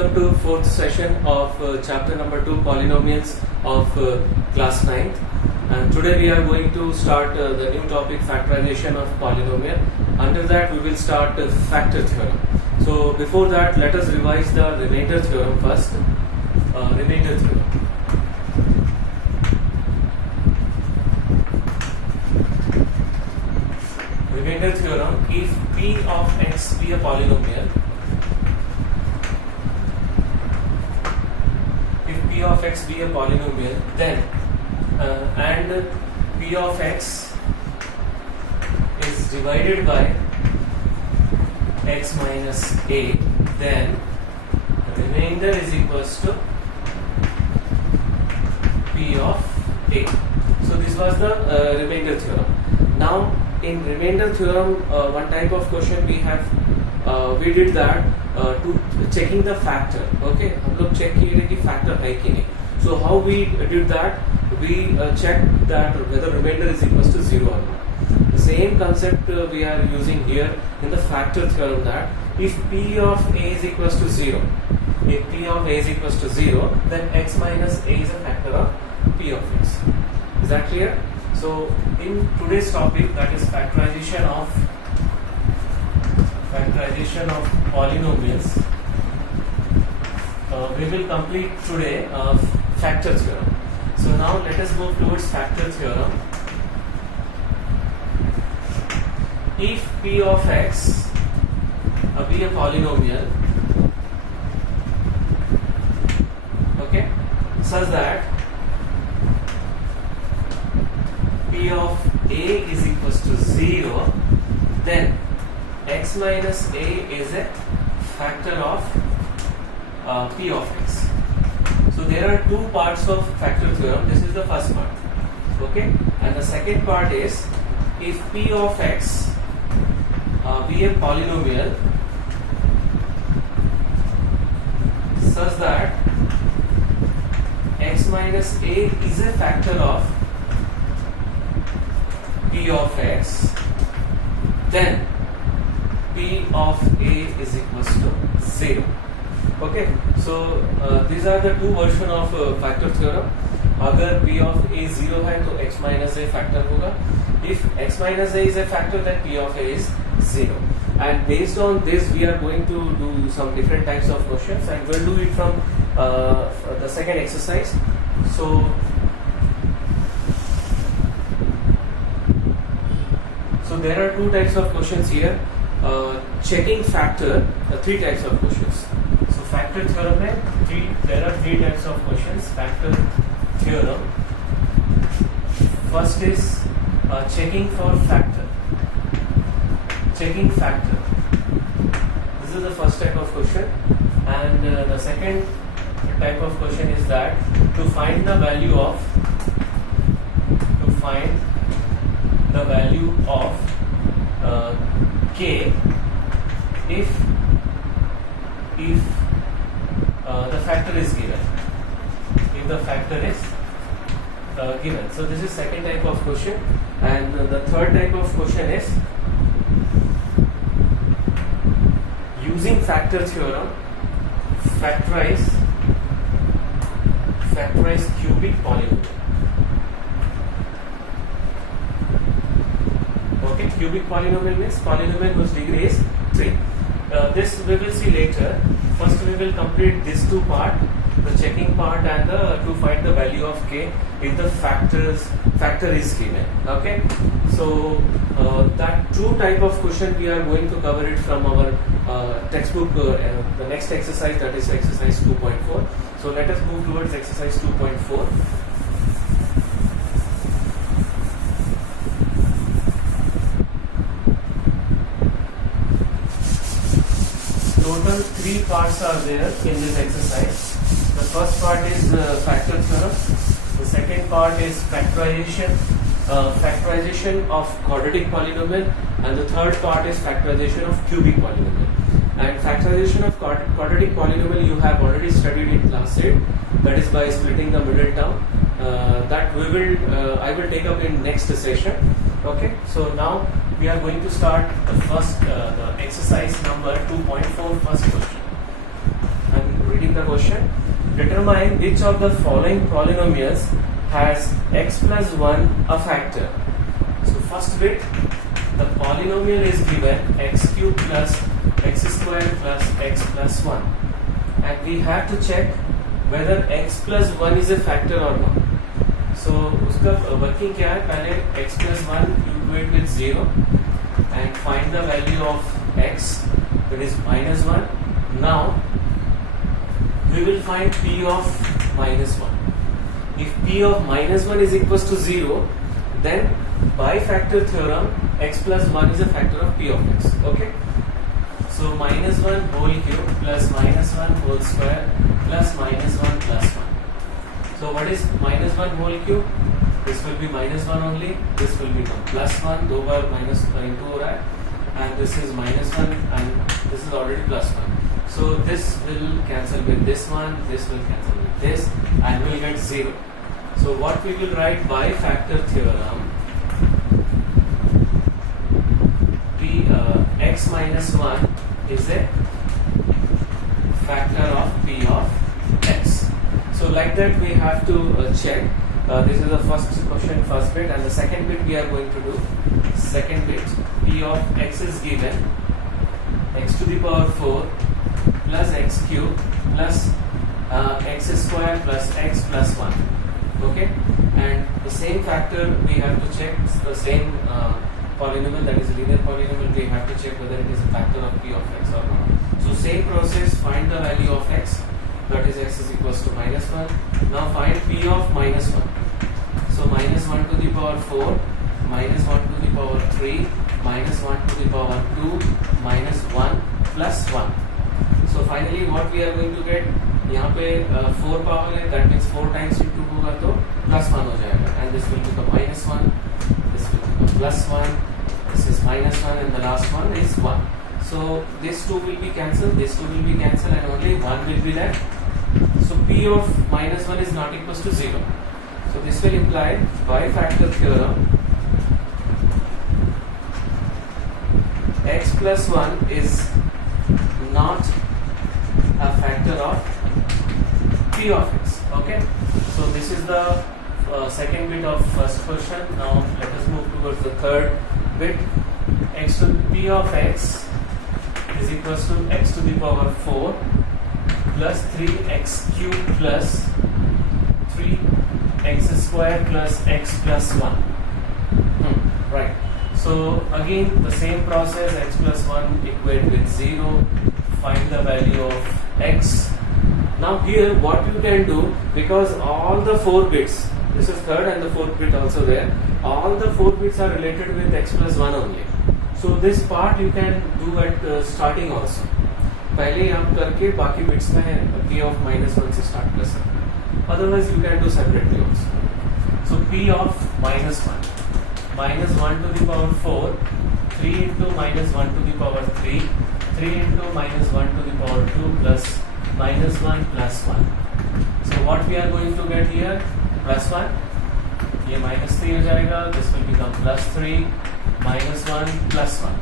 welcome to fourth session of chapter number 2 polynomials of class 9th, and today we are going to start the new topic factorization of polynomial. Under that we will start factor theorem. So before that, let us revise the remainder theorem first. Remainder theorem. Remainder theorem: if p of x be a polynomial, p of x be a polynomial, then and p of x is divided by x minus a, then remainder is equals to p of a. So this was the remainder theorem. Now in remainder theorem, one type of question we have, we did that to checking the factor. Okay, हम लोग check किए कि factor है कि नहीं. So how we did that? We checked that whether remainder is equals to 0 or not. The same concept we are using here in the factor theorem, that if p of a is equals to 0, if p of a is equals to 0, then x minus a is a factor of p of x. Is that clear? So in today's topic, that is factorization of polynomials, we will complete today factor theorem. So now let us move towards factor theorem. If p of x be a polynomial, okay, such that p of a is equals to 0, then x minus a is a factor of p of x. So there are two parts of factor theorem. This is the first part, okay, and the second part is if p of x be a polynomial such that x minus a is a factor of p of x, then p of a is equals to 0. Okay, so these are the two version of factor theorem. अगर p of a 0 है तो x minus a factor होगा. If x minus a is a factor, then p of a is 0. And based on this, we are going to do some different types of questions, and we'll do it from the second exercise. So there are two types of questions here. Checking factor, three types of questions. So factor theorem में there are three types of questions. Factor theorem. First is checking for factor. Checking factor. This is the first type of question, and the second type of question is that to find the value of k if the factor is given. If the factor is given. So this is second type of question, and the third type of question is using factor theorem factorize cubic polynomial. Okay, cubic polynomial means polynomial whose degree is 3. This we will see later. First we will complete these two part, the checking part and to find the value of k if the factor is given. Okay, so that two type of question we are going to cover it from our textbook, the next exercise, that is exercise 2.4. So let us move towards exercise 2.4. Total three parts are there in this exercise. The first part is factor theorem. The second part is factorization of quadratic polynomial, and the third part is factorization of cubic polynomial. And factorization of quadratic polynomial you have already studied in class 8. That is by splitting the middle term. That I will take up in next session. Okay, so now we are going to start the first the exercise number 2.4, first question. And reading the question. Determine which of the following polynomials has x plus 1 a factor. So first bit, the polynomial is given x cube plus x square plus x plus 1, and we have to check whether x plus 1 is a factor or not. So उसका working क्या है, पहले x plus 1 equate with 0 and find the value of x, that is minus 1. Now we will find p of minus 1. If p of minus 1 is equals to 0, then by factor theorem x plus 1 is a factor of p of x. Okay, so minus 1 whole cube plus minus 1 whole square plus minus 1 plus 1. So what is minus 1 whole cube? This will be minus 1 only, this will become plus 1, दो बार minus into हो रहा है, and this is minus 1 and this is already plus 1. So this will cancel with this one, this will cancel with this, and we'll get 0. So what we will write by factor theorem, x minus 1 is a factor of p of x. So like that we have to check. This is the first question, first bit, and the second bit we are going to do. Second bit, p of x is given x to the power 4 plus x cube plus x square plus x plus 1. Okay, and the same factor we have to check, the same polynomial, that is linear polynomial, we have to check whether it is a factor of p of x or not. So same process, find the value of x, that is x is equals to minus 1. Now find p of minus 1. So minus 1 to the power 4, minus 1 to the power 3, minus 1 to the power 2, minus 1 plus 1. So finally what we are going to get, यहाँ पे 4 power है, that means 4 times into होगा तो plus 1 हो जाएगा, and this will become minus 1, this will become plus 1, this is minus 1, and the last one is 1. So this 2 will be cancelled, this 2 will be cancelled, and only 1 will be left. So p of minus 1 is not equals to 0. So this will imply by factor theorem x plus 1 is not a factor of p of x. Okay, so this is the second bit of first question. Now let us move towards the third bit. X to p of x is equals to x to the power 4 plus 3x cube plus 3x square plus x plus 1. Right. So again the same process, x plus 1 equate with 0, find the value of x. Now here what you can do, because all the 4 bits, this is third and the fourth bit also there, all the 4 bits are related with x plus 1 only. So this part you can do at starting also. पहले आप करके बाकी bits में p of minus 1 से start कर सकते हैं. Otherwise you can do separately also. So p of minus 1, minus 1 to the power 4, 3 into minus 1 to the power 3, 3 into minus 1 to the power 2 plus minus 1 plus 1. So what we are going to get here, plus 1, ये minus 3 हो जाएगा, this will become plus 3, minus 1 plus 1.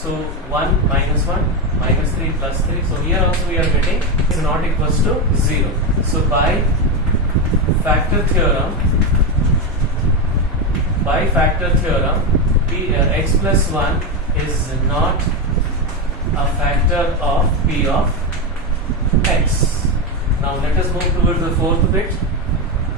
So 1 minus 1, minus 3 plus 3. So here also we are getting is not equals to 0. So by factor theorem, x plus 1 is not a factor of p of x. Now let us move towards the fourth bit.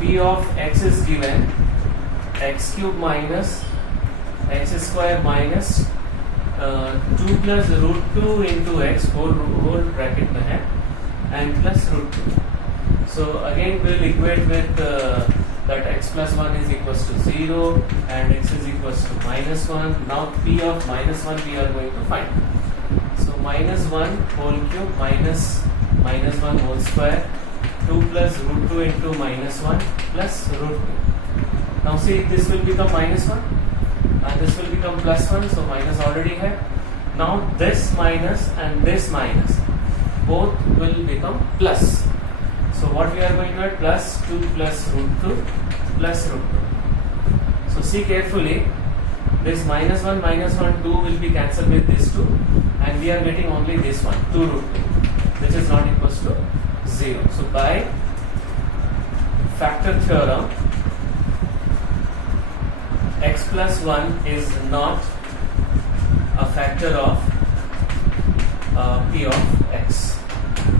P of x is given x cube minus x square minus 2 plus root 2 into x whole bracket में है and plus root 2. So again we'll equate with that x plus 1 is equals to 0 and x is equals to minus 1. Now p of minus 1 we are going to find. So minus 1 whole cube minus 1 whole square, 2 plus root 2 into minus 1 plus root 2. Now see, this will become minus 1 and this will become plus 1, so minus already hai. Now this minus and this minus both will become plus. So what we are going to get, plus 2 plus root 2 plus root 2. So see carefully, this minus 1, 2 will be cancelled with this 2 and we are getting only this one, 2 root 2. which is not equals to 0. So by factor theorem, x plus 1 is not a factor of p of x.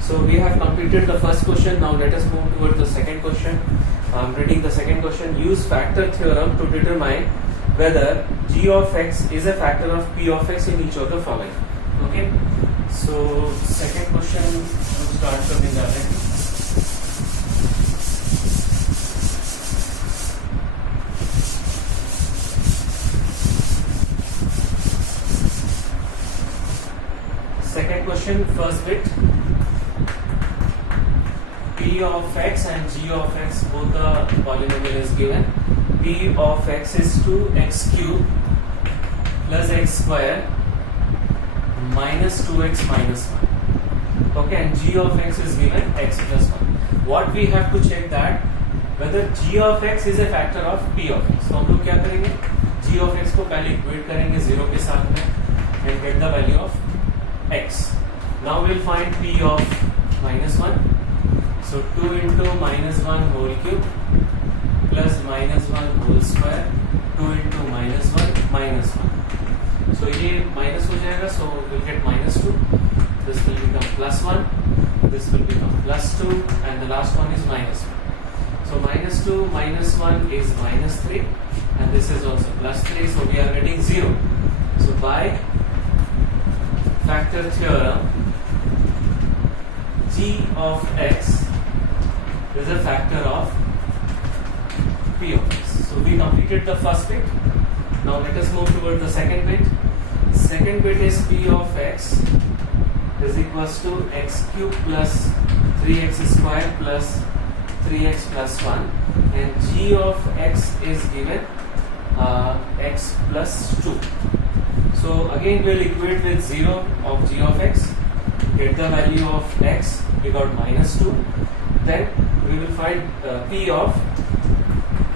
So we have completed the first question. Now let us move towards the second question. I'm reading the second question. Use factor theorem to determine whether g of x is a factor of p of x in each of the following. Okay. So second question will start coming directly. Second question, first bit. P of x and g of x, both the polynomial is given. P of x is 2x cube plus x square minus 2x minus 1. Okay, and g of x is given x plus 1. What we have to check that whether g of x is a factor of p of x. तो हम लोग क्या करेंगे? g of x को पहले equate करेंगे 0 के साथ में and get the value of x. Now we'll find p of minus 1. So 2 into minus 1 whole cube plus minus 1 whole square, 2 into minus 1 minus 1. So ये minus हो जाएगा, so we'll get minus 2. This will become plus 1. This will become plus 2, and the last one is minus 1. So minus 2 minus 1 is minus 3, and this is also plus 3. So we are getting 0. So by factor theorem, g of x is a factor of p of x. So we completed the first bit. Now let us move toward the second bit. Second bit is p of x is equals to x cube plus 3x square plus 3x plus 1, and g of x is given x plus 2. So again we'll equate with 0 of g of x, get the value of x, we got minus 2. Then we will find p of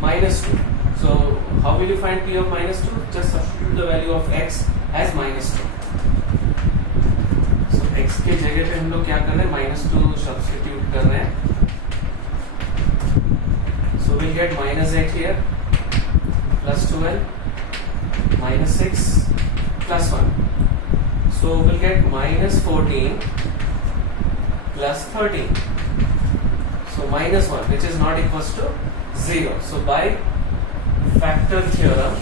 minus 2. So how will you find p of minus 2? Just substitute the value of x as minus 2. So x के जगह पे हम लोग क्या कर रहे हैं? minus 2 substitute कर रहे हैं. So we'll get minus 8 here, plus 12, minus 6, plus 1. So we'll get minus 14 plus 13. So minus 1, which is not equals to 0. So by factor theorem,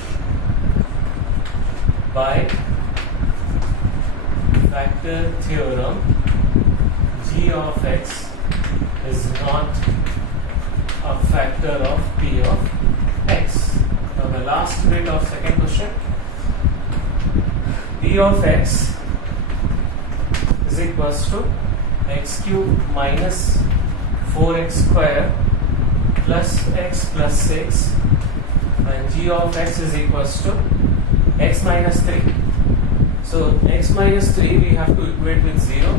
g of x is not a factor of p of x. Now the last bit of second question. P of x is equals to x cube minus 4x square plus x plus 6, and g of x is equals to x minus 3. So x minus 3 we have to equate with 0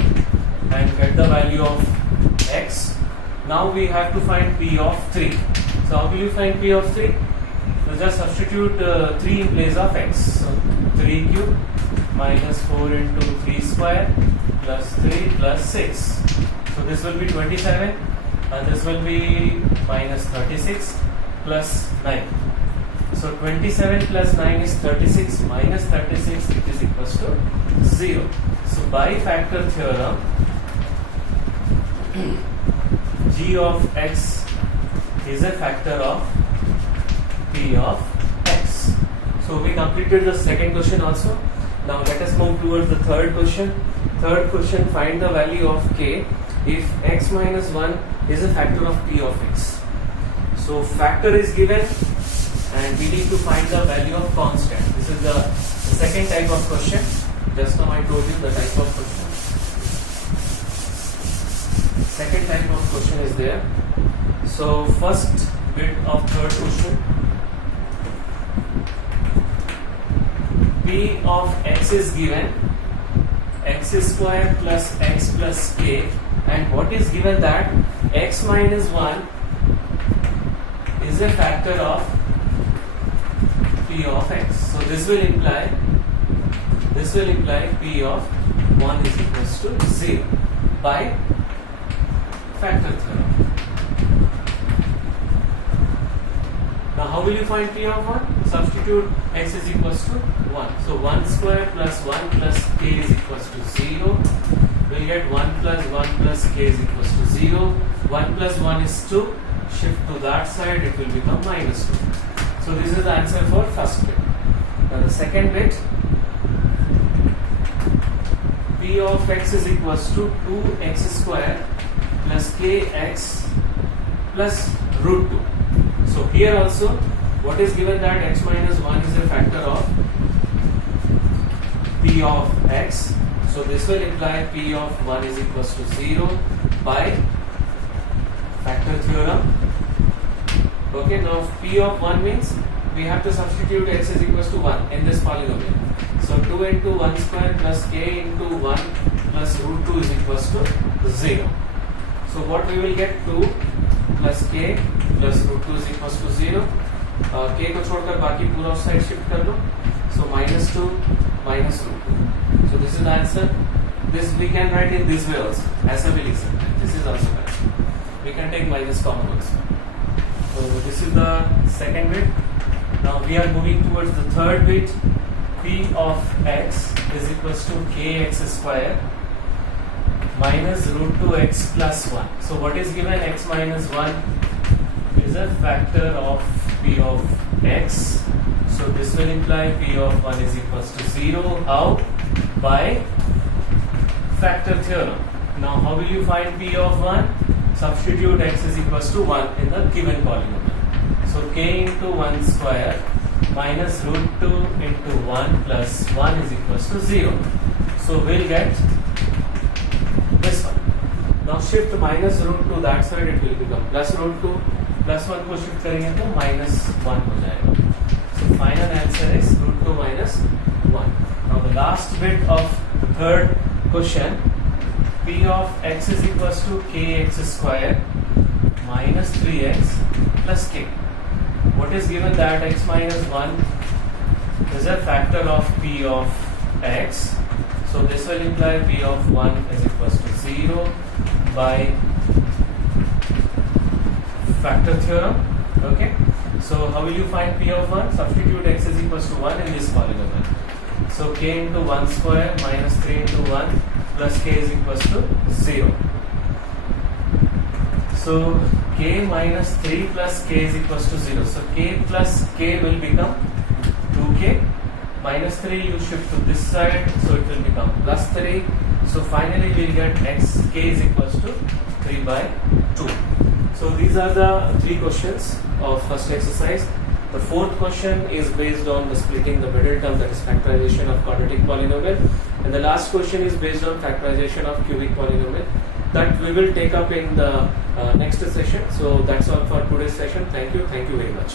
and get the value of x. Now we have to find p of 3. So how will you find p of 3? So just substitute 3 in place of x. So 3 cube minus 4 into 3 square plus 3 plus 6. So this will be 27, and this will be minus 36 plus 9. So 27 plus 9 is 36, minus 36, it is equals to 0. So by factor theorem, g of x is a factor of p of x. So we completed the second question also. Now let us move towards the third question. Third question, find the value of k if x minus 1 is a factor of p of x. So factor is given and we need to find the value of constant. This is the second type of question. Just now I told you the type of question. Second type of question is there. So first bit of third question. P of x is given x square plus x plus k, and what is given that x minus 1 is a factor of p of x. So this will imply p of 1 is equals to 0. by factor theorem. Now how will you find P of 1? Substitute x is equals to 1. So 1 square plus 1 plus k is equals to 0. We'll get 1 plus 1 plus k is equals to 0. 1 plus 1 is 2. Shift to that side, it will become minus 2. So this is the answer for first bit. Now the second bit, P of x is equals to 2x square plus kx plus root 2. So here also, what is given that x minus 1 is a factor of P of x. So this will imply P of 1 is equals to 0 by factor theorem. Okay, now P of 1 means we have to substitute x is equals to 1 in this polynomial. So 2 into 1 square plus k into 1 plus root 2 is equals to 0. So what we will get, 2 plus k plus root 2 is equals to 0. K को छोड़कर बाकी पूरा उस side shift कर लो. So minus 2 minus root 2. So this is the answer. This we can write in this way also. ऐसा भी लिख सकते हैं. This is also correct. We can take minus common also. So this is the second bit. Now we are moving towards the third bit. P of x is equals to kx square minus root 2x plus 1. So what is given? X minus 1 is a factor of P of x. So this will imply P of 1 is equals to 0. How? By factor theorem. Now how will you find P of 1? Substitute x is equals to 1 in the given polynomial. So k into 1 square minus root 2 into 1 plus 1 is equals to 0. So we'll get this one. Now shift minus root 2 that side, it will become plus root 2. Plus 1 को shift करेंगे तो minus 1 हो जाएगा. So final answer is root 2 minus 1. Now the last bit of third question, P of x is equals to kx square minus 3x plus k. What is given? That x minus 1 is a factor of P of x. So this will imply P of 1 is equals to 0 by factor theorem. Okay. So how will you find P of 1? Substitute x is equals to 1 in this polynomial. So k into 1 square minus 3 into 1 plus k is equals to 0. So k minus 3 plus k is equals to 0. So k plus k will become 2k. Minus 3 you shift to this side, so it will become plus 3. So finally we will get x k is equals to 3 by 2. So these are the three questions of first exercise. The fourth question is based on the splitting the middle term, that is factorization of quadratic polynomial, and the last question is based on factorization of cubic polynomial, that we will take up in the next session. So that's all for today's session. Thank you very much.